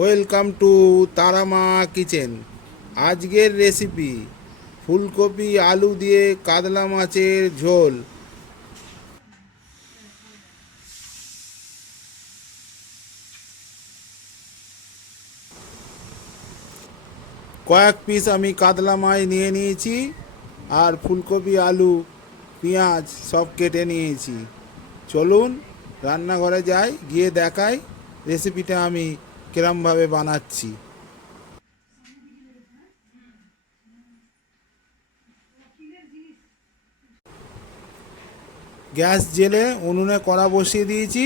Welcome to Tara Maa kitchen. আজকের recipe ফুলকপি আলু দিয়ে কাতলা মাছের ঝোল। কয়েক পিস আমি কাতলা মাছ নিয়ে নিয়েছি, আর ফুলকপি আলু পেঁয়াজ সব কেটে নিয়েছি। চলুন রান্নাঘরে যাই, গিয়ে দেখাই রেসিপিটা আমি কিরমভাবে বানাচ্ছি। গ্যাস জেলে উনুনে কড়া বসিয়ে দিয়েছি।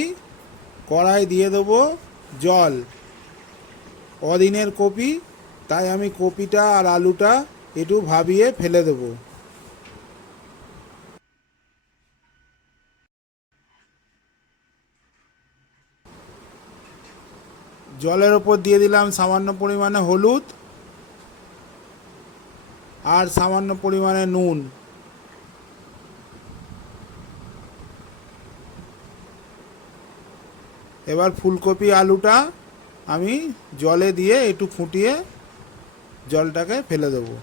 কড়াই দিয়ে দেবো জল। অদিনের কপি, তাই আমি কপিটা আর আলুটা একটু ভাবিয়ে ফেলে দেবো। জলের ওপর দিয়ে দিলাম সামান্য পরিমাণে হলুদ আর সামান্য পরিমাণে নুন। এবার ফুলকপি আলুটা আমি জলে দিয়ে একটু ফুটিয়ে জলটাকে ফেলে দেবো।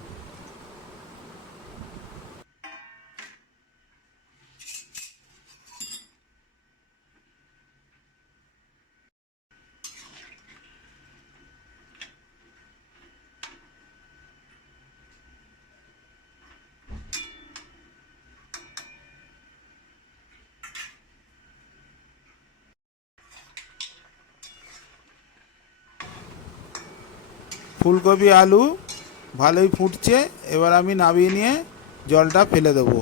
ফুলকপি আলু ভালোই ফুটছে, এবার আমি নামিয়ে নিয়ে জলটা ফেলে দেবো।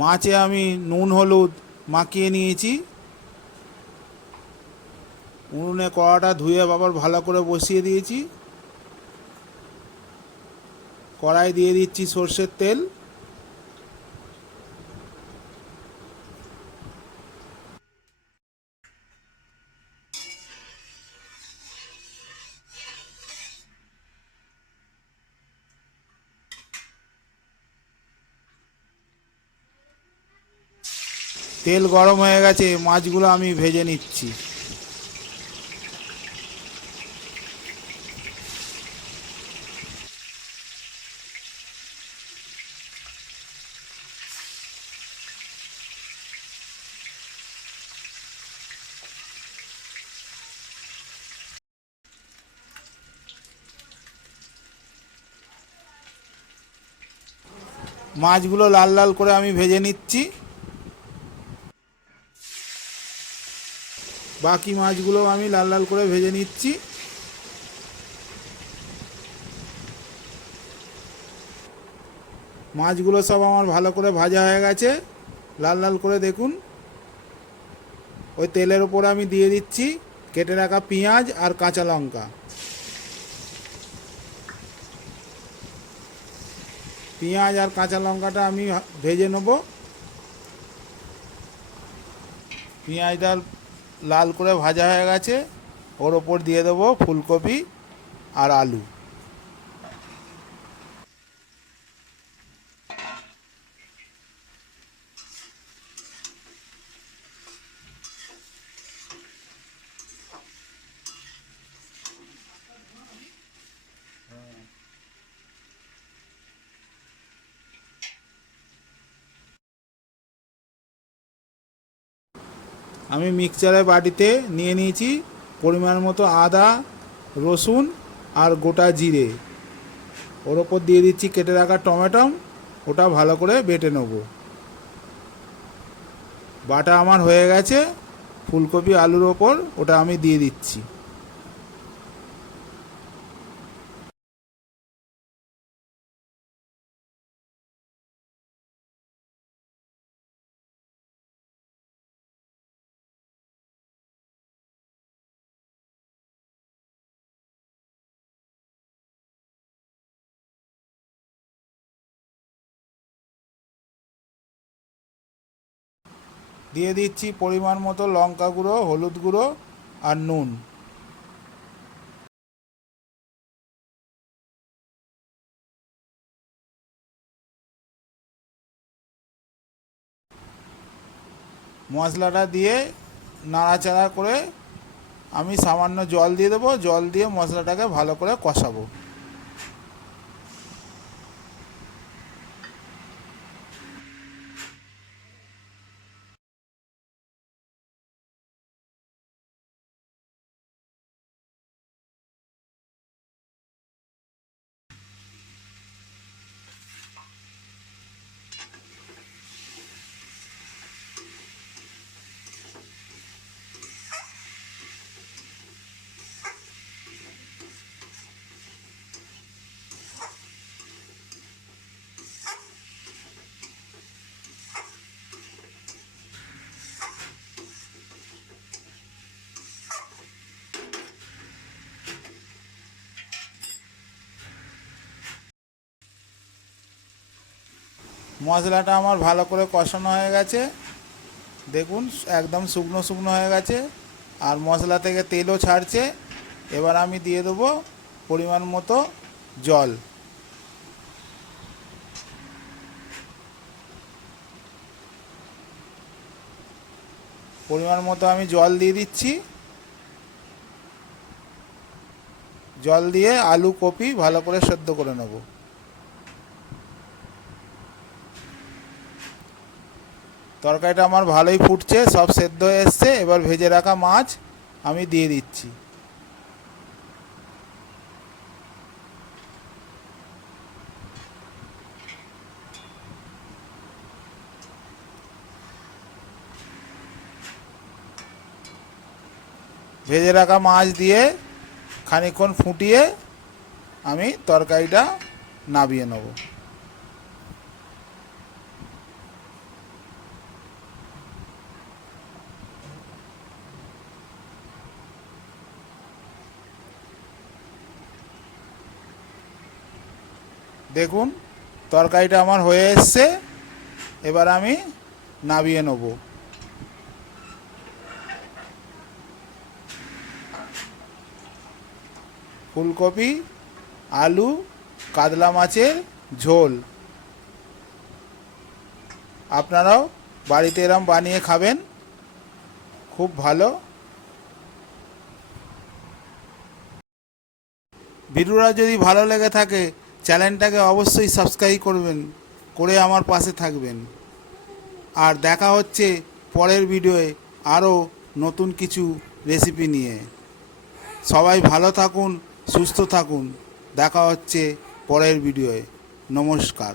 মাছে আমি নুন হলুদ মাখিয়ে নিয়েছি। উনুনে কড়াটা ধুয়ে আবার ভালো করে বসিয়ে দিয়েছি। কড়াই দিয়ে দিচ্ছি সর্ষের তেল। তেল গরম হয়ে গেছে, মাছগুলো আমি ভেজে নিচ্ছি। মাছগুলো লাল লাল করে আমি ভেজে নিচ্ছি। বাকি মাছগুলো আমি লাল লাল করে ভেজে নিচ্ছি। মাছগুলো সব আমার ভালো করে ভাজা হয়ে গেছে, লাল লাল করে দেখুন। ওই তেলের ওপরে আমি দিয়ে দিচ্ছি কেটে রাখা পেঁয়াজ আর কাঁচা লঙ্কা। পেঁয়াজ আর কাঁচা লঙ্কাটা আমি ভেজে নেব। পেঁয়াজটা লাল করে ভাজা হয়ে গেছে, ওর ওপর দিয়ে দেবো ফুলকপি আর আলু। আমি মিক্সচারের বাটিতে নিয়ে নিয়েছি পরিমাণ মতো আদা, রসুন আর গোটা জিরে। ওর ওপর দিয়ে দিচ্ছি কেটে রাখা টমেটো, ওটা ভালো করে বেটে নেব। বাটা আমার হয়ে গেছে, ফুলকপি আলুর ওপর ওটা আমি দিয়ে দিচ্ছি। দিয়ে দিচ্ছি পরিমাণ মতো লঙ্কা গুঁড়ো, হলুদ গুঁড়ো আর নুন। মশলাটা দিয়ে নাড়াচাড়া করে আমি সামান্য জল দিয়ে দেবো। জল দিয়ে মশলাটাকে ভালো করে কষাবো। মশলাটা আমার ভালো করে কষানো হয়ে গেছে। দেখুন একদম শুকনো শুকনো হয়ে গেছে আর মশলা থেকে তেলও ছাড়ছে। এবার আমি দিয়ে দেবো পরিমাণ মতো জল। পরিমাণ মতো আমি জল দিয়ে দিচ্ছি। জল দিয়ে আলু কপি ভালো করে সেদ্ধ করে নেব। তরকারিটা আমার ভালোই ফুটছে, সব সেদ্ধ হয়ে এসছে। এবার ভেজে রাখা মাছ আমি দিয়ে দিচ্ছি। ভেজে রাখা মাছ দিয়ে খানিকক্ষণ ফুটিয়ে আমি তরকারিটা নামিয়ে নেব। দেখুন তরকারিটা আমার হয়ে এসছে। এবার আমি নামিয়ে নেব। ফুলকপি, আলু, কাতলা মাছের ঝোল। আপনারাও বাড়িতে এরম বানিয়ে খাবেন, খুব ভালো। ভিডিওটা যদি ভালো লেগে থাকে চ্যানেলটাকে অবশ্যই সাবস্ক্রাইব করবেন, করে আমার পাশে থাকবেন। আর দেখা হচ্ছে পরের ভিডিওয়ে আরও নতুন কিছু রেসিপি নিয়ে। সবাই ভালো থাকুন, সুস্থ থাকুন। দেখা হচ্ছে পরের ভিডিওয়ে। নমস্কার।